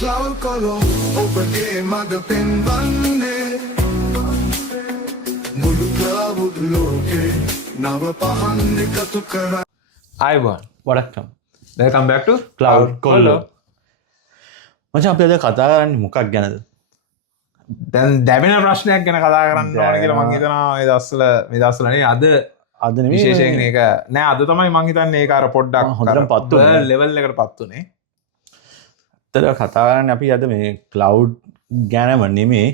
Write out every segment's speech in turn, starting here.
Cloud Colo ඔබගේ මඟ පෙන්වන්නේ මුළු cloud ලෝකේ නව පහන් එකතු කරයි. අයිබෝන් වඩක්ටම් welcome back to Cloud Colo. මචං අපි අද කතා කරන්නේ මොකක් ගැනද? දැන් දැවෙන ප්‍රශ්නයක් ගැන කතා කරන්න ඕන කියලා මං හිතනවා මේ දවස්වලනේ අද අද නෙමෙයි විශේෂයෙන් මේක නෑ අද තමයි මං හිතන්නේ ඒක අර පොඩ්ඩක් හොඳටම පත් වුණා. ලෙවල් එකට පත් උනේ. ඇත්තට කතා කරන්නේ අපි අද මේ cloud ගැනම නෙමෙයි.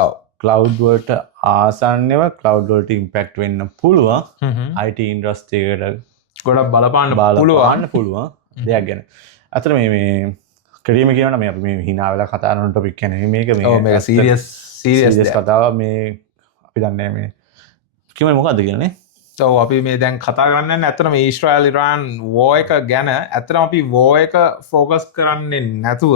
ඔව් cloud වලට ආසන්නව cloud වලට impact වෙන්න පුළුවන් IT industry එකට ගොඩක් බලපාන්න බලපාන්න පුළුවන් දෙයක් ගැන. අතන මේ ක්‍රීම කියනවා මේ අපි මේ hina වෙලා කතා කරන topic එක නෙමෙයි මේක ඔව් මේක serious කතාව මේ අපි දන්නේ මේ කිව්වේ මොකද්ද කියන්නේ? ඔව් අපි මේ දැන් කතා කරන්නේ ඇත්තටම ඊශ්‍රායල් ඉරාන් වෝ එක ගැන ඇත්තටම අපි වෝ එක ફોකස් කරන්නේ නැතුව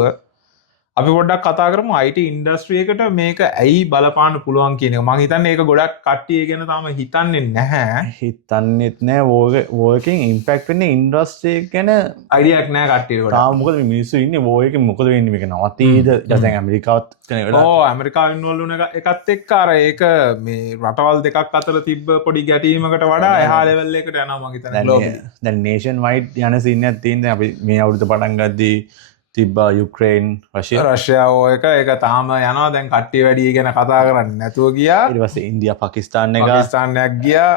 අපි පොඩ්ඩක් කතා කරමු IT ඉන්ඩස්ට්‍රි එකට මේක ඇයි බලපාන්න පුළුවන් කියන එක. මම හිතන්නේ ඒක ගොඩක් කට්ටිය ගැන තාම හිතන්නේ නැහැ. හිතන්නෙත් නෑ වෝ එකෙන් ඉම්පැක්ට් වෙන්නේ ඉන්ඩස්ට්‍රි එක ගැන අයිඩියක් නැහැ කට්ටියට ගොඩක්. තාම මොකද මේ මිනිස්සු ඉන්නේ වෝ එකෙන් මොකද වෙන්නේ මේක නවතීද? දැන් ඇමරිකාවත් කෙනෙක් වෙලා ඕ ඇමරිකාව ඉන්වෝල්ව් වුණ එකත් එක්ක අර ඒක මේ රටවල් දෙකක් අතර තිබ්බ පොඩි ගැටීමකට වඩා එහා ලෙවල් එකකට යනවා මම හිතන්නේ globally. දැන් නේෂන් වයිඩ් යන සීන් එකක් තියෙන දැන් අපි මේ අවුරුද්ද පටන් ගද්දී තිබ්බා යුක්‍රේන් රෂ්‍යාව ඒක තාම යනවා දැන් කට්ටිය වැඩි ගැන කතා කරන්නේ නැතුව ගියා. ඊට පස්සේ ඉන්දියා පාකිස්තාන් එක පාකිස්තානයක් ගියා.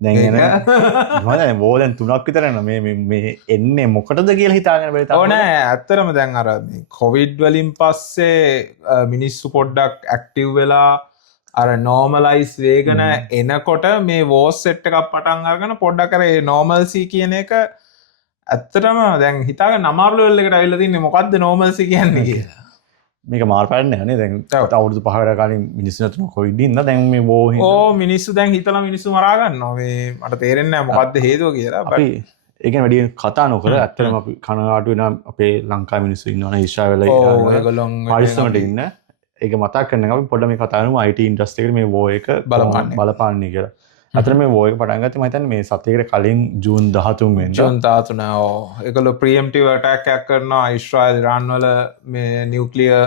දැන් එන වෝ දැන් 3ක් විතර යනවා මේ එන්නේ මොකටද කියලා හිතාගෙන බැරි තාම. ඕ නෑ ඇත්තටම දැන් අර මේ කොවිඩ් වලින් පස්සේ මිනිස්සු පොඩ්ඩක් ඇක්ටිව් වෙලා අර නෝමලයිස් වේගන එනකොට මේ වෝස් සෙට් එකක් පටන් අරගෙන පොඩ්ඩක් අර ඒ නෝමල්සි කියන එක ඇත්තටම දැන් හිතාගෙන අමාරු ලෙවල් එකට අවිල්ලා තින්නේ මොකද්ද නෝමල්සි කියන්නේ කියලා. මේක මාර පාඩන්නේ නැහැ නේ දැන් අවුරුදු 5කට කලින් මිනිස්සු නතුන කොවිඩ් ඉඳලා දැන් මේ වෝ හින්දා ඕ මිනිස්සු දැන් හිතලා මිනිස්සු මරා ගන්නවා මේ මට තේරෙන්නේ නැහැ මොකද්ද හේතුව කියලා. අපි ඒක ගැන වැඩි කතා නොකර ඇත්තටම අපි කනගාටු වෙන අපේ ලංකාවේ මිනිස්සු ඉන්නවනේ ඊශ්‍රායල් වල ඒගොල්ලොන් පරිස්සමට ඉන්න. ඒක මතක් කරන්න අපි පොඩ්ඩක් මේ කතා කරමු IT ඉන්ඩස්ට්‍රි එකට මේ වෝ එක බලපාන්නේ කියලා. අතන මේ වෝ එක පටන් ගත්තේ මම හිතන්නේ මේ සතියකට කලින් ජූන් 13 වෙනිදා. ජූන් 13 ඕ ඒගොල්ලෝ ප්‍රීඑම්ප්ටිව් ඇටැක් එකක් කරනවා ඊශ්‍රායල් ඉරාන් වල මේ නියුක්ලියර්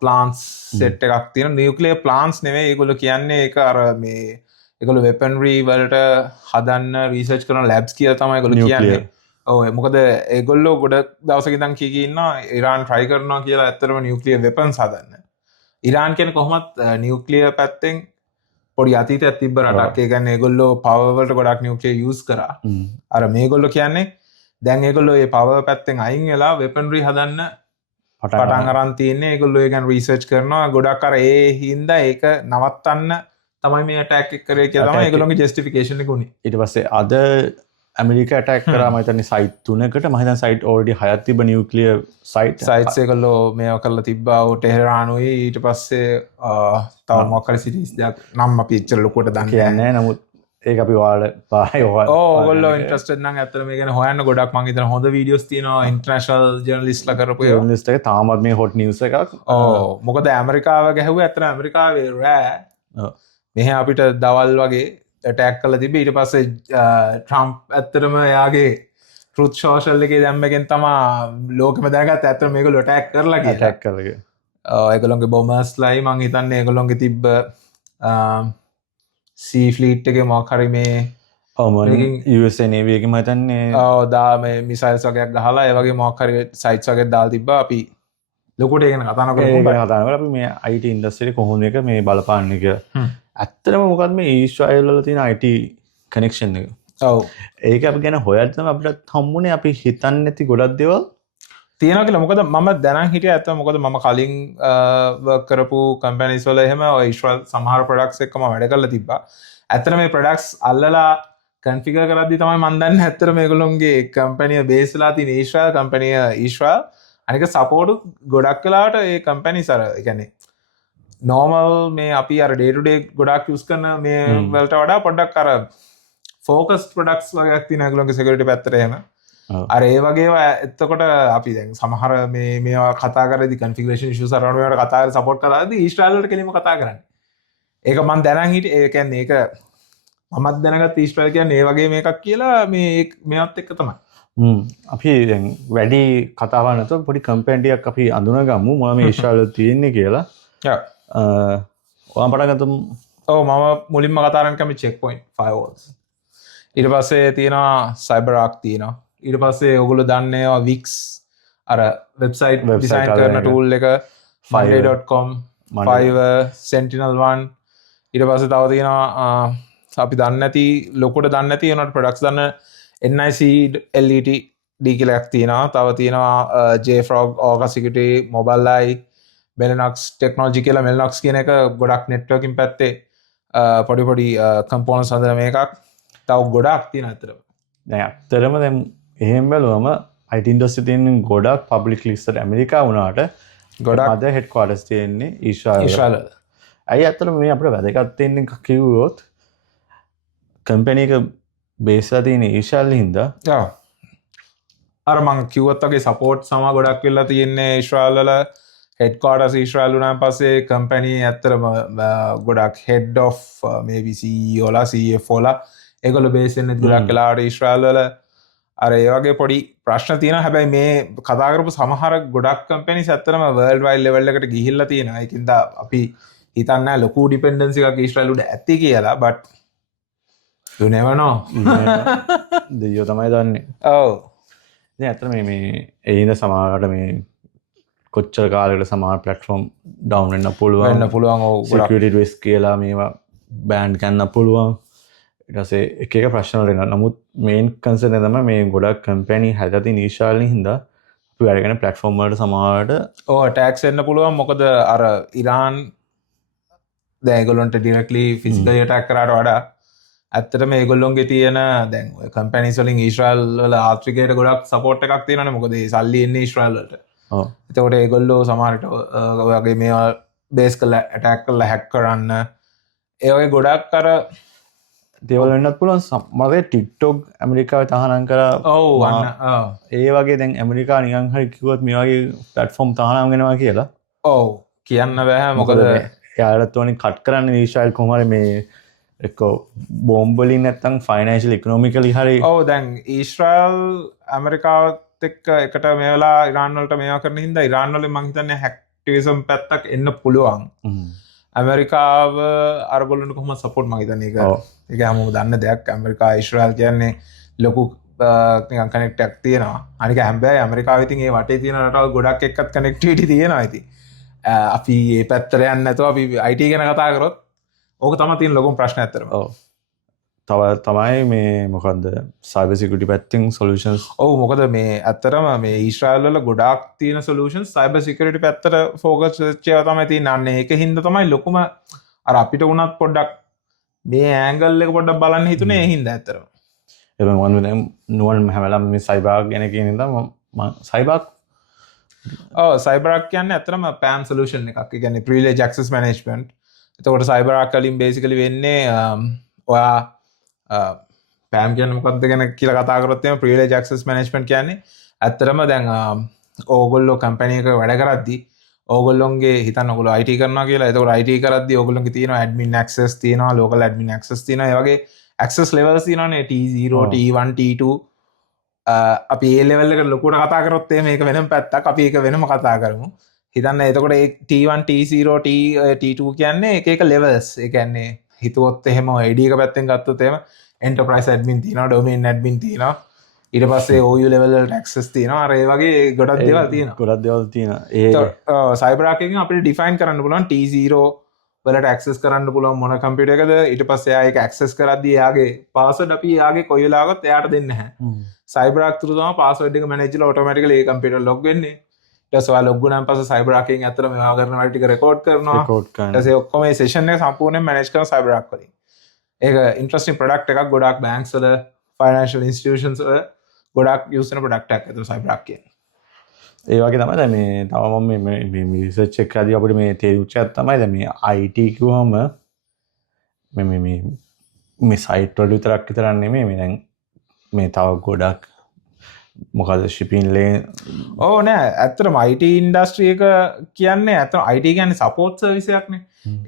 ප්ලාන්ට්ස් සෙට් එකක් තියෙනවා. නියුක්ලියර් ප්ලාන්ට්ස් නෙවෙයි ඒගොල්ලෝ කියන්නේ ඒක අර මේ ඒගොල්ලෝ වෙපන්රි වලට හදන්න රිසර්ච් කරන ලැබ්ස් කියලා තමයි ඒගොල්ලෝ කියන්නේ. ඔව් මොකද ඒගොල්ලෝ ගොඩ දවසක ඉඳන් කී ඉන්නවා ඉරාන් try කරනවා කියලා ඇත්තටම නියුක්ලියර් වෙපන්ස් හදන්න. ඉරාන් කියන්නේ කොහොමත් නියුක්ලියර් පැත්තෙන් පොඩි අතීතයක් තිබ්බ රටක්. ඒ කියන්නේ ඒගොල්ලෝ පවර් වලට ගොඩක් නියුක්ලියර් යූස් කරා. අර මේගොල්ලෝ කියන්නේ දැන් ඒගොල්ලෝ මේ පවර් පැත්තෙන් අයින් වෙලා වෙපන්රි හදන්න පටන් අරන් තියෙන්නේ. ඒගොල්ලෝ ඒ ගැන රිසර්ච් කරනවා ගොඩක් අර ඒ හින්දා ඒක නවත්තන්න තමයි මේ ඇටැක් එක කරේ කියලා තමයි ඒගොල්ලෝගේ ජස්ටිෆිකේෂන් එක උනේ. ඊට පස්සේ අද ඇමරිකා ඇටැක් කරා මම හිතන්නේ සයිට් 3කට මම හිතන්නේ සයිට් ඔල්රෙඩි 6ක් තිබ්බ නියුක්ලියර් සයිට්ස් ඒගොල්ලෝ මේවා කරලා තිබ්බා. ඔය ටෙහෙරානුයි ඊට පස්සේ තව මොකක් හරි සිටිස් දෙයක් නම් අපි එච්චර ලොකුවට දන්නේ නැහැ. නමුත් ඒක අපි ඔයාලට පායි ඕගොල්ලෝ ඉන්ට්‍රස්ටඩ් නම් ඇත්තට මේ ගැන හොයන්න ගොඩක් මම හිතන හොඳ වීඩියෝස් තියෙනවා ඉන්ටර්නැෂනල් ජර්නලිස්ට්ලා කරපු ඒවා. ජර්නලිස්ට් එක තාමත් මේ හොට් නිවුස් එකක්. ඔව් මොකද ඇමරිකාව ගැහුවේ ඇත්තට ඇමරිකාවේ රෑ මෙහෙ අපිට දවල් වගේ ඇටැක් කරලා තිබ්බේ. ඊට පස්සේ ට්‍රම්ප් ඇත්තටම එයාගේ ට්‍රුත් සෝෂල් එකේ දැම්මකින් තමයි ලෝකෙම දැනගත්තේ ඇත්තට මේගොල්ලෝ ඇටැක් කරලා කියලා. ඇටැක් කරලා. ඒගොල්ලෝගේ බොමර්ස්ලයි මං හිතන්නේ ඒගොල්ලෝගේ තිබ්බ සී ෆ්ලීට් එකේ මොකක් හරි මේ USA Navy එකේ මම හිතන්නේ දා මේ මිසයිල්ස් වගේක් ගහලා ඒ වගේ මොකක් හරි සයිට්ස් වගේ දාලා තිබ්බා. අපි ලොකුට ඒ ගැන කතා නොකරමු. අපි මේ IT ඉන්ඩස්ට්‍රි කොහොමද එක මේ බලපාන්නේ කියලා. ඇත්තටම මොකක්ද මේ ඊශ්‍රායල් වල තියෙන IT කනෙක්ෂන් එක. ඔව් ඒක අපි ගැන හොයද්දි තමයි අපිට හම්බුනේ අපි හිතන්නේ නැති ගොඩක් දේවල් තියෙනවා කියලා. මොකද මම දැනන් හිටියේ ඇත්තම මොකද මම කලින් වර්ක් කරපු කම්පැනිස් වල එහෙම ඔය ඊශ්‍රායල් සමහර ප්‍රොඩක්ට්ස් එක්ක මම වැඩ කරලා තිබ්බා. ඇත්තට මේ ප්‍රොඩක්ට්ස් අල්ලලා කන්ෆිගර් කරද්දි තමයි මම දන්නේ ඇත්තට මේගොල්ලෝගේ කම්පැනිය බේස් වෙලා තියෙන ඊශ්‍රායල් කම්පැනිය ඊශ්‍රායල්. අනික සපෝට් ගොඩක් වෙලාවට ඒ කම්පැනිස් අර ඒ කියන්නේ නෝමල් මේ අපි අර ඩේ ටු ඩේ ගොඩක් යූස් කරන මේ වලට වඩා පොඩ්ඩක් අර ෆෝකස්ඩ් ප්‍රොඩක්ට්ස් වගේක් තියෙන ඒගොල්ලෝගේ සිකියුරිටි පැත්තට එහෙම. අර ඒ වගේවා එතකොට අපි දැන් සමහර මේවා කතා කරද්දි කන්ෆිගරේෂන් ඉෂුස් අරන මේවට කතා කරලා සපෝට් කරද්දි ඊශ්‍රායල් වලට කෙලින්ම කතා කරන්නේ. ඒක මම දැනන් හිටියේ ඒ කියන්නේ ඒක මමත් දැනගත්ත ඊශ්‍රායල් කියන්නේ ඒ වගේ මේකක් කියලා මේවත් එක්ක තමයි. අපි දැන් වැඩි කතාවක් නැතුව පොඩි කම්පැනිටියක් අපි අඳුනගමු මොනවද මේ ඊශ්‍රායලෙ තියෙන්නේ කියලා. ඔයා පටන් ගත්තොත් ඔව් මම මුලින්ම කතා කරන්න කැමති චෙක් පොයින්ට් ෆයර්වෝල්ස්. ඊට පස්සේ තියෙනවා සයිබරාක් තියෙනවා. ඊට පස්සේ ඔයගොල්ලෝ දන්නේ ඒවා වික්ස් අර වෙබ්සයිට් ඩිසයින් කරන ටූල් එක fiverr.com Fiverr Sentinel-1 ඊට පස්සේ තව තියෙනවා අපි දන්නේ නැති ලොකුට දන්නේ නැති උනට ප්‍රොඩක්ට්ස් දන්න NIC LET D කියලා එකක් තියෙනවා. තව තියෙනවා JFrog Orca Security Mobileye Mellanox Technology කියලා Mellanox කියන එක ගොඩක් networking පැත්තේ පොඩි components හදන මේකක්. තව ගොඩක් තියෙනවා අතරම. දැන් අතරම දැන් එහෙම බැලුවම IT industry තියෙන ගොඩක් public listed ඇමරිකා වුණාට ගොඩක් අද headquarters තියෙන්නේ ඊශ්‍රායල. ඇයි අතරම මේ අපිට වැදගත් වෙන්නේ කිව්වොත් කම්පැනි එක බේස් වෙලා තියෙන ඊශ්‍රායල හින්දා. අර මං කිව්වත් වගේ සපෝට් සමා ගොඩක් වෙලා තියෙන්නේ ඊශ්‍රායල වල headquarters ඊශ්‍රායල වුණාන් පස්සේ කම්පැනි ඇත්තටම ගොඩක් head of maybe CEO ලා CFO ලා ඒගොල්ලෝ බේස් වෙන්නේ ගොඩක් වෙලාවට ඊශ්‍රායල වල. අර ඒ වගේ පොඩි ප්‍රශ්න තියෙනවා. හැබැයි මේ කතා කරපු සමහර ගොඩක් කම්පැනිස් ඇත්තටම world wide level එකට ගිහිල්ලා තියෙනවා. ඒකින්ද අපි හිතන්නේ නැහැ ලොකු ඩිපෙන්ඩන්සි එකක් ඊශ්‍රායල උඩ ඇති කියලා. but you never know. දෙයියෝ තමයි දන්නේ. ඔව්. ඉතින් ඇත්තට මේ එයින්ද සමහරකට මේ කොච්චර කාලයකට සමහර platform down වෙන්න පුළුවන්. ඔව්. security risk කියලා මේවා ban කරන්න පුළුවන්. ඊට පස්සේ එක ප්‍රශ්න වල එනවා. නමුත් මේන් කන්සර්න් එක තමයි මේ ගොඩක් කම්පැනි හැදලා තියෙන ඊශ්‍රායලින් හින්දා අපි වැඩ කරන platform වලට සමහරට ඔව් attacks එන්න පුළුවන්. මොකද අර ඉරාන් දැන් ඒගොල්ලන්ට directly physically attack කරාට වඩා ඇත්තටම ඒගොල්ලොන්ගේ තියෙන දැන් ඔය කම්පැනිස් වලින් ඊශ්‍රායල් වල ආර්ථිකයට ගොඩක් සපෝට් එකක් තියෙනවානේ. මොකද ඒ සල්ලි එන්නේ ඊශ්‍රායල් වලට. ඔව්. එතකොට ඒගොල්ලෝ සමහරට ඔය වගේ මේවා බේස් කරලා ඇටැක් කරලා හැක් කරන්න ඒ වගේ ගොඩක් අර දේවල් වෙන්නත් පුළුවන්. මගේ TikTok ඇමරිකාවේ තහනම් කරා. ඔව් අන්න ඒ වගේ දැන් ඇමරිකා නිකන් හරි කිව්වොත් මේ වගේ platform තහනම් වෙනවා කියලා. ඔව් කියන්න බෑ. මොකද එයාලත් ඕනේ කට් කරන්න ඊශ්‍රායල් කොහොම හරි මේ එක්ක බෝම්බ වලින් නැත්තම් ෆයිනෑන්ෂියල් ඉකොනොමිකලි හරි. ඔව් දැන් ඊශ්‍රායල් ඇමරිකාවත් එක්ක එකට මේ වෙලා ඉරාන් වලට මේවා කරන හින්දා ඉරාන් වලින් මං හිතන්නේ හැක්ටිවිසම් පැත්තක් එන්න පුළුවන්. ඇමරිකාව අරගොල්ලන්ට කොහොම සපෝට් මං හිතන්නේ ඒක. ඒක හැමෝම දන්න දෙයක්. ඇමරිකා ඊශ්‍රායල් කියන්නේ ලොකු නිකන් කනෙක්ට් එකක් තියෙනවා. අනික හැබැයි ඇමරිකාව ඉතින් ඒ වටේ තියෙන රටවල් ගොඩක් එක්කත් කනෙක්ටිවිටි තියෙනවා ඉතින්. අපි මේ පැත්තට යන්නේ නැතුව අපි IT ගැන කතා කරොත් ඕක තමයි තියෙන ලොකුම ප්‍රශ්නේ ඇත්තටම. ඔව්. තව තමයි මේ මොකද්ද cyber security පැත්තෙන් solutions. ඔව් මොකද මේ ඇත්තටම මේ ඊශ්‍රායල් වල ගොඩාක් තියෙන solutions cyber security පැත්තට focus වෙච්ච ඒවා තමයි තියෙන්නේ. අන්න ඒකින්ද තමයි ලොකුම අර අපිට උනත් පොඩ්ඩක් මේ angle එක පොඩ්ඩක් බලන්න හිතුනේ ඒ හින්දා ඇත්තටම. ඒක මම දැන් නුවන් හැමලම් මේ cyber ගැන කියන ඉඳන් මම cyber cyber කියන්නේ ඇත්තටම PAM solution එකක්. ඒ කියන්නේ privilege access management. එතකොට cyber වලින් basically වෙන්නේ ඔයා PAM කියන්නේ මොකක්ද ගැන කියලා කතා කරොත් එහෙනම් privilege access management කියන්නේ ඇත්තටම දැන් ඕගොල්ලෝ කම්පැනි එකක වැඩ කරද්දී ඕගොල්ලොන්ගේ හිතන්න ඔයගොල්ලෝ IT කරනවා කියලා. එතකොට IT කරද්දී ඕගොල්ලොන්ගේ තියෙනවා admin access තියෙනවා, local admin access තියෙනවා. ඒ වගේ access levels තියෙනවානේ T0, T1, T2. අපි ඒ level එකට ලොකුට කතා කරොත් එහෙනම් මේක වෙනම පැත්තක්. අපි ඒක වෙනම කතා කරමු. හිතන්න එතකොට ඒ T1, T0, T2 කියන්නේ එක එක levels. ඒ කියන්නේ හිතුවොත් එහෙම ID එක පැත්තෙන් ගත්තොත් එහෙම enterprise admin තියෙනවා, domain admin තියෙනවා. ඊට පස්සේ OU level වලට access තියෙනවා. අර ඒ වගේ ගොඩක් දේවල් තියෙනවා. ගොඩක් දේවල් තියෙනවා. ඒ cyber hacking අපිට define කරන්න පුළුවන් T0 වලට access කරන්න පුළුවන් මොන computer එකද. ඊට පස්සේ එයා ඒක access කරද්දී එයාගේ password අපි එයාගේ කොයි වෙලාවකත් එයාට දෙන්නේ නැහැ. cyber hack තුරු තමයි password එක manage කරලා automatically ඒ computer log වෙන්නේ. ඊට පස්සේ log වුණාන් පස්සේ cyber hacking ඇත්තට මේවා කරන වැඩ ටික record කරනවා. ඊට පස්සේ ඔක්කොම මේ session එක සම්පූර්ණයෙන් manage කරන cyber hack වලින්. ඒක interesting product එකක්. ගොඩක් banks වල financial institutions වල ගොඩක් use කරන product එකක් ඇතුළේ cyber hack කියන්නේ. ඒ වගේ තමයි දැන් මේ තව මම මේ රිසර්ච් එක කරද්දී අපිට මේ තේරුච්ච එක තමයි දැන් මේ IT කිව්වම මේ සයිට් වල විතරක් නෙමෙයි මේ දැන් මේ තව ගොඩක් මොකද shipping lane. ඔව් නෑ ඇත්තටම IT industry එක කියන්නේ ඇත්තටම IT කියන්නේ support service එකක්නේ.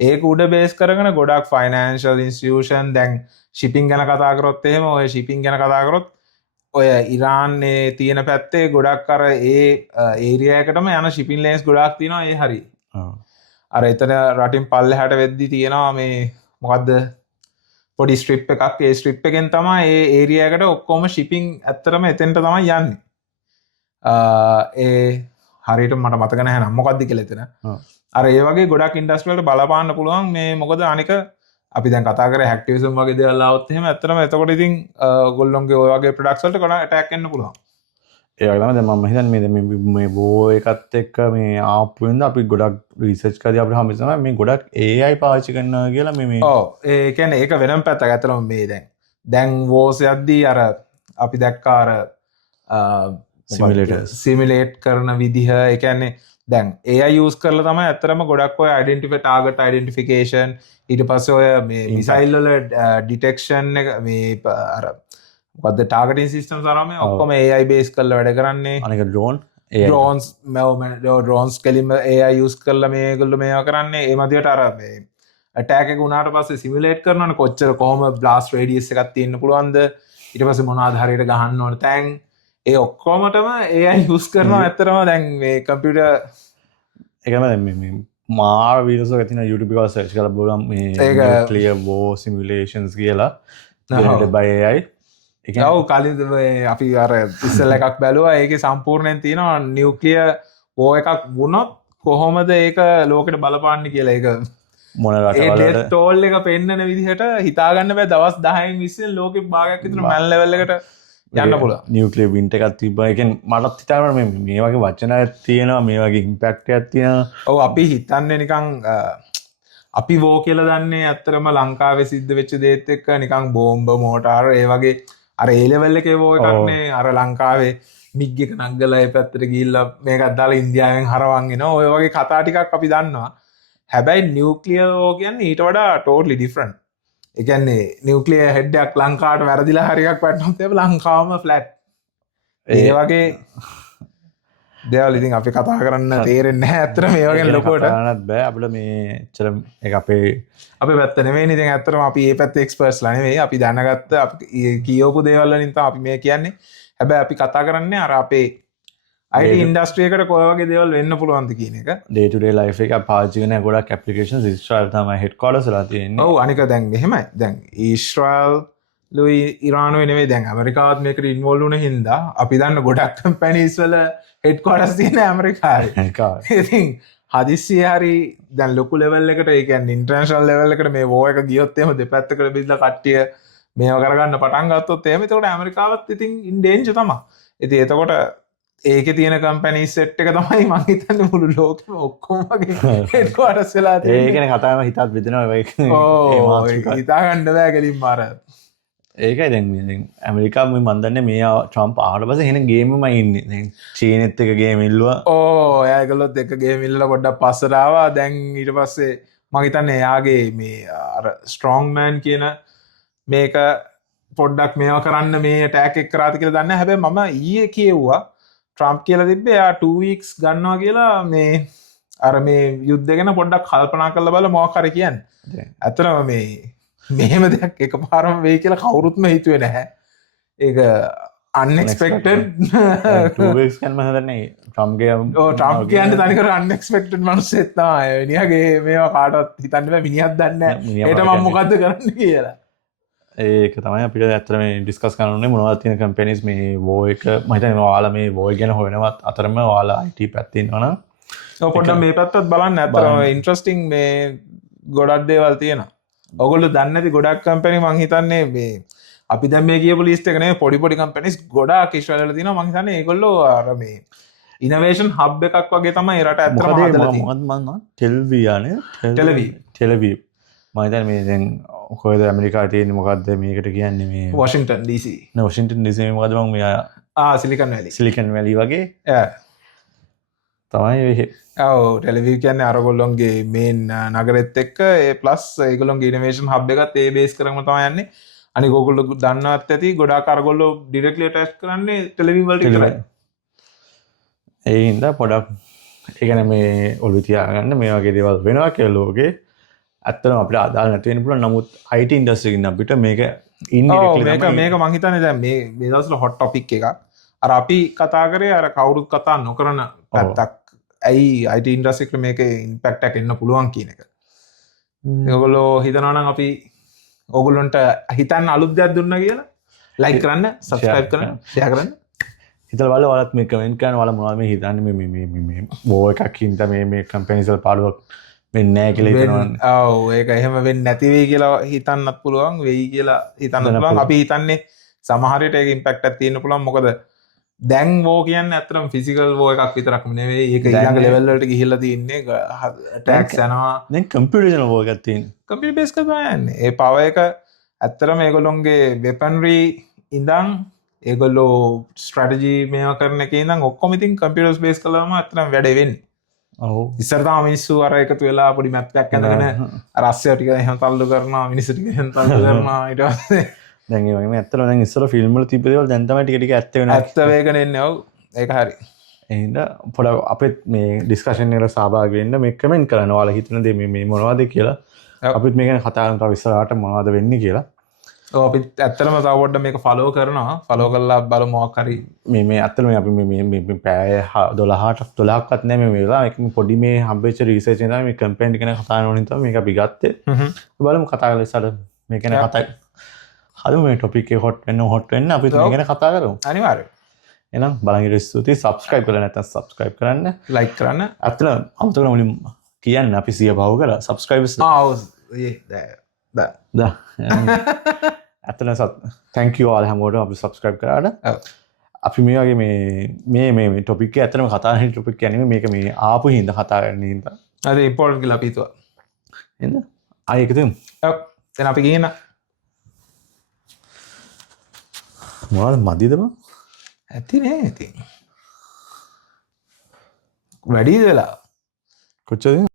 ඒක උඩ බේස් කරගෙන ගොඩක් financial institution දැන් shipping ගැන කතා කරොත් එහෙම ඔය shipping ගැන කතා කරොත් ඔය ඉරාන්නේ තියෙන පැත්තේ ගොඩක් අර ඒ ඒරියයකටම යන ශිපින් ලේන්ස් ගොඩක් තියෙනවා ඒ හරි අර එතන රටින් පල්ලෙහාට වෙද්දි තියෙනවා මේ මොකද්ද පොඩි ස්ට්‍රිප් එකක් ඒ ස්ට්‍රිප් එකෙන් තමයි ඒ ඒරියයකට ඔක්කොම ශිපින් ඇත්තටම එතෙන්ට තමයි යන්නේ ඒ හරියට මට මතක නැහැ නම් මොකක්ද කියලා එතන අර ඒ වගේ ගොඩක් ඉන්ඩස්ට්‍රි වලට බලපාන්න පුළුවන් මේ මොකද අනික අපි දැන් කතා කරේ හැක්ටිවිසම් වගේ දේවල් ආවොත් එහෙම ඇත්තටම එතකොට ඉතින් ඔයගොල්ලෝගේ ඔය වගේ ප්‍රොඩක්ට්ස් වලට ගොඩක් ඇටැක් එන්න පුළුවන් ඒ වගේම දැන් මම හිතන්නේ මේ බෝ එකත් එක්ක මේ ආපු වෙනද අපි ගොඩක් රිසර්ච් කරලා අපිට හම්බෙනවා මේ ගොඩක් AI පාවිච්චි කරනවා කියලා මේ ඔව් ඒ කියන්නේ ඒක වෙනම පැත්තක් ඇත්තටම මේ දැන් වෝස් යද්දී අර අපි දැක්කා අර සිමිලේට් කරන විදිහ ඒ කියන්නේ දැන් AI use කරලා තමයි ඇත්තටම ගොඩක් ඔය ටාගට් අයිඩෙන්ටිෆිකේෂන් ඊට පස්සේ ඔය මේ මිසයිල් වල ඩිටෙක්ෂන් එක මේ අර මොකද්ද ටාගටින් සිස්ටම්ස් අරම ඔක්කොම AI බේස් කරලා වැඩ කරන්නේ අනික ඩ්‍රෝන්ස් කෙලින්ම AI use කරලා මේගොල්ලෝ මේවා කරන්නේ ඒ මදියට අර මේ ඇටැක් එක වුණාට පස්සේ සිමියුලේට් කරනවනේ කොච්චර කොහොම බ්ලාස්ට් රේඩියස් එකක් තියෙන්න පුළුවන්ද ඊට පස්සේ මොනවාද හරියට ගහන්න ඕන තැන් ඒ ඔක්කොමටම AI use කරනවා ඇත්තටම දැන් මේ කම්පියුටර් එකම දැන් මාර වීඩියෝස් එකක් තියෙනවා YouTube එකේ සර්ච් කරලා බලන්න මේ ක්ලියර් වෝ සිමුලේෂන්ස් කියලා generated by AI ඔව් කලින් අපි අර ඉස්සෙල්ලා එකක් බැලුවා ඒකේ සම්පූර්ණයෙන් තියෙනවා නියුක්ලියර් වෝ එකක් වුණොත් කොහොමද ඒක ලෝකෙට බලපාන්නේ කියලා ඒක මොන රටවලට ඒ ටෝල් එක පෙන්නන විදිහට හිතා ගන්න බෑ දවස් 10න් 20න් ලෝකෙ භාගයක් විතර මැන් ලෙවල් එකට යන්න පුළුවන් නියුක්ලියර් වින්ට් එකක් තිබ්බා ඒ කියන්නේ මටත් හිතාගෙන මේ වගේ වචනයක් තියෙනවා මේ වගේ ඉම්පැක්ට් එකක් තියෙනවා ඔව් අපි හිතන්නේ නිකන් අපි වෝ කියලා දන්නේ ඇත්තටම ලංකාවේ සිද්ධ වෙච්ච දේත් එක්ක නිකන් බෝම්බ මෝටාර ඒ වගේ අර ඒ ලෙවල් එකේ වෝ එකක්නේ අර ලංකාවේ මිග් එක නංගලා ඒ පැත්තට ගිහිල්ලා මේකත් දාලා ඉන්දියාවෙන් හරවන් එනවා ඔය වගේ කතා ටිකක් අපි දන්නවා හැබැයි නියුක්ලියර් වෝ කියන්නේ ඊට වඩා totally different ඒ කියන්නේ නියුක්ලියර් හෙඩ් එකක් ලංකාවට වැරදිලා හරි එකක් වැටුනොත් ඒක ලංකාවම ෆ්ලැට් ඒ වගේ දේවල් ඉතින් අපි කතා කරන්න තේරෙන්නේ නැහැ ඇත්තට මේ වගේ ලොකුවට කරන්නත් බෑ අපිට මේ එච්චර ඒක අපේ පැත්ත නෙවෙයි ඉතින් ඇත්තටම අපි මේ පැත්තේ එක්ස්පර්ට්ස්ලා නෙවෙයි අපි දැනගත්ත අපි කියවපු දේවල් වලින් තමයි අපි මේ කියන්නේ හැබැයි අපි කතා කරන්නේ අර අපේ IT ඉන්ඩස්ට්‍රි එකට කොයි වගේ දේවල් වෙන්න පුළුවන්ද කියන එක day to day life එක පාවිච්චි කරන ගොඩක් ඇප්ලිකේෂන්ස් ඉස්රායල් තමයි හෙඩ්ක්වාටර්ස් වල තියෙන්නේ ඔව් අනික දැන් මෙහෙමයි දැන් ඉස්රායල් ලුයි ඉරානුයි නෙවෙයි දැන් ඇමරිකාවත් මේකට ඉන්වෝල්ව් වුණ හින්දා අපි දන්න ගොඩක් කම්පැනිස් වල හෙඩ්ක්වාටර්ස් තියෙන ඇමරිකාවේ ඉතින් හදිස්සිය හරි දැන් ලොකු ලෙවල් එකට ඒ කියන්නේ ඉන්ටර්නැෂනල් ලෙවල් එකට මේ වෝ එක ගියොත් එහෙම දෙපැත්තකට බෙදලා කට්ටිය මේව කරගන්න පටන් ගත්තොත් එහෙම එතකොට ඇමරිකාවත් ඉතින් ඉන් ඩේන්ජර් තමයි. ඉතින් එතකොට ඒකේ තියෙන කම්පැනිස් සෙට් එක තමයි මම හිතන්නේ මුළු ලෝකෙම ඔක්කොම වගේ හෙඩ්ක්වාටර්ස් වෙලා තියෙන්නේ. ඒ කියන්නේ කතාවම හිතත් බෙදෙනවා ඒක. ඔව් හිතා ගන්න බෑ කෙලින්ම අර. ඒකයි දැන් ඇමරිකාව මම දන්නේ මේ ට්‍රම්ප් ආවට පස්සේ එහෙනම් ගේමෙම ඉන්නේ. දැන් චීනෙත් එක ගේම ඉල්ලුවා. ඕ එයාගලොත් එක ගේම ඉල්ලලා පොඩ්ඩක් පස්සට ආවා. දැන් ඊට පස්සේ මම හිතන්නේ එයාගේ මේ අර ස්ට්‍රොංග් මෑන් කියන මේක පොඩ්ඩක් මේවා කරන්න මේ ඇටැක් එක කරාද කියලා දන්නේ නැහැ. හැබැයි මම ඊයේ කියෙව්වා ට්‍රම්ප් කියලා තිබ්බේ එයා 2 weeks ගන්නවා කියලා මේ අර මේ යුද්ධ ගැන පොඩ්ඩක් කල්පනා කරලා බලලා මොකක් හරි කියන්නේ. ඇත්තටම මේ මෙහෙම දෙයක් එකපාරම වෙයි කියලා කවුරුත්ම හිතුවේ නැහැ. ඒක unexpected 2 weeks ගන්න මම දන්නේ ට්‍රම්ප්ගේ ට්‍රම්ප් කියන්නේ තනිකර unexpected මිනිස්සෙක් තමයි. මිනිහාගේ මේවා කාටවත් හිතන්න බෑ මිනිහත් දන්නේ නැහැ. ඒකට මම මොකද්ද කරන්න කියලා. ඒක තමයි අපිට ඇත්තටම ඩිස්කස් කරන්න ඕනේ මොනවද තියෙන කම්පැනිස් මේ වෝ එක මම හිතන්නේ ඔයාලා මේ වෝ ගැන හොයනවත් අතරම ඔයාලා IT පැත්තේ ඉන්නවනම් ඔව් පොඩ්ඩක් මේ පැත්තත් බලන්න ඇත්තටම ඉන්ටරෙස්ටිං මේ ගොඩක් දේවල් තියෙනවා. ඔයගොල්ලෝ දන්නේ නැති ගොඩක් කම්පැනි මං හිතන්නේ මේ අපි දැන් මේ කියපු ලිස්ට් එක නෙමෙයි පොඩි පොඩි කම්පැනිස් ගොඩාක් ඉස්රායල් වල තියෙනවා. මං හිතන්නේ ඒගොල්ලෝ අර මේ ඉනෝවේෂන් හබ් එකක් වගේ තමයි රට ඇත්තටම හදලා තියෙන්නේ. මොකක්ද ටෙල්වියානේ ටෙලවි මම හිතන්නේ මේ දැන් කොහෙද ඇමරිකාවේ තියෙන්නේ මොකද්ද මේකට කියන්නේ මේ වොෂින්ටන් DC නේ වොෂින්ටන් DC මොකද්ද මම මේ සිලිකන් වැලි වගේ තමයි වෙහෙ ඔව් ටෙලවිව් කියන්නේ අරගොල්ලොන්ගේ මේන් නගරෙත් එක්ක ඒ ප්ලස් ඒගොල්ලොන්ගේ ඉනෝවේෂන් හබ් එකත් ඒ බේස් කරගෙන තමයි යන්නේ. අනික ඕගොල්ලෝ දන්නවත් ඇති ගොඩාක් අරගොල්ලෝ ඩිරෙක්ට්ලි ඇටච් කරන්නේ ටෙලවිව් වලට විතරයි. ඒ හින්දා පොඩක් ඒ කියන්නේ මේ ඔළුව තියාගන්න මේ වගේ දේවල් වෙනවා කියලා ලෝකේ ඇත්තටම අපිට අදාළ නැති වෙන්න පුළුවන්. නමුත් IT ඉන්ඩස්ට්‍රි එකකින් අපිට මේක ඔව් ඉන්ඩිරෙක්ට්ලි මේක මේක මං හිතන්නේ දැන් මේ දවස්වල හොට් ටොපික් එකක්. අර අපි කතා කරේ අර කවුරුත් කතා නොකරන පැත්තක්. ඇයි IT ඉන්ඩස්ට්‍රි එකට මේකේ ඉම්පැක්ට් එකක් එන්න පුළුවන් කියන එක. ඔයගොල්ලෝ හිතනවා නම් අපි ඕගොල්ලන්ට හිතන්න අලුත් දෙයක් දුන්නා කියලා ලයික් කරන්න, සබ්ස්ක්‍රයිබ් කරන්න, ෂෙයා කරන්න. හිතලා බලන්න ඔයාලත් මේ කමෙන්ට් කරන්න ඔයාලා මොනවද මේ හිතන්නේ මේ බෝ එකක් හින්දා මේ කම්පැනිස් වල පාඩුවක් වෙන්නේ නැහැ කියලා හිතනවා. ඔව් ඒක එහෙම වෙන්නේ නැති වෙයි කියලා හිතන්නත් පුළුවන්, වෙයි කියලා හිතන්නත් පුළුවන්. අපි හිතන්නේ සමහර විට ඒක ඉම්පැක්ට් එකක් තියෙන්න පුළුවන්. මොකද දැන් වෝ කියන්නේ ඇත්තටම ෆිසිකල් වෝ එකක් විතරක් නෙවෙයි. ඒක ඊළඟ ලෙවල් වලට ගිහිල්ලා තින්නේ ඇටැක්ස් යනවා. දැන් කම්පියුටේෂනල් වෝ එකක් තියෙනවා. කම්පියුටර් බේස් කරලා යන්නේ. ඒ පවර් එක ඇත්තටම ඒගොල්ලොන්ගේ වෙපන්රි ඉඳන් ඒගොල්ලෝ ස්ට්‍රැටජි මේවා කරන එකේ ඉඳන් ඔක්කොම ඉතින් කම්පියුටර්ස් බේස් කරලාම ඇත්තටම වැඩේ වෙන්නේ. ඔව්. ඉස්සර තමයි මිනිස්සු අර එකතු වෙලා පොඩි මැප් එකක් ඇඳගෙන අර අස්සය ටික එහෙම තල්ලු කරනවා, මිනිස්සු ටික එහෙම තල්ලු කරනවා. ඊට පස්සේ දැන් ඒ වගේම ඇත්තටම දැන් ඉස්සර ෆිල්ම් වල තිබ්බ දේවල් දැන් තමයි ටික ටික ඇත්ත වෙනවා. ඇත්ත වේගන එන්නේ. ඔව් ඒක හරි. එහෙනම් පොඩ අපිත් මේ ඩිස්කෂන් එකට සහභාගී වෙන්න මේ කමෙන්ට් කරන්න. ඔයාලා හිතන දේ මේ මොනවද කියලා. අපිත් මේක ගැන කතා කරනවා ඉස්සරහට මොනවද වෙන්නේ කියලා. ඔව් අපි ඇත්තටම තව පොඩ්ඩක් මේක ෆලෝ කරනවා. ෆලෝ කරලා බලමු මොකක් හරි මේ ඇත්තටම අපි මේ පැය 12ක්වත් නෑ මේ වෙලා මේක පොඩි මේ හම්බෙච්ච රිසර්ච් එකෙන් තමයි මේ කම්පැනි ගැන කතා කරන ඕනින් තමයි මේක අපි ගත්තේ. බලමු කතා කරලා ඉස්සරහ මේක ගැන කතා හරිම මේ ටොපික් එක හොට් වෙන්න අපි මේ ගැන කතා කරමු. අනිවාර්යයෙන්. එහෙනම් බලන් ඉන්න ස්තුතියි. සබ්ස්ක්‍රයිබ් කරලා නැත්නම් සබ්ස්ක්‍රයිබ් කරන්න. ලයික් කරන්න. ඇත්තටම අමුතුවෙන් මුලින් කියන්න අපි 100 පහු කරා සබ්ස්ක්‍රයිබර්ස්. ඔව් දා ඇත්තටම thank you all හැමෝටම අපි සබ්ස්ක්‍රයිබ් කරාට. අපි මේ වගේ මේ ටොපික් එක ඇත්තටම කතා කරන ටොපික් එක නෙමෙයි මේක මේ ආපු හින්දා කතා කරන්න හින්දා. අර ඉම්පෝර්ටන්ට් කියලා අපි හිතුවා. එහෙනම් ආයෙ එකතු වෙමු. ඔව් දැන් අපි ගිහින් මොනවද මදිද බං? ඇති නෑ ඉතින්. වැඩිද වෙලා? කොච්චරද?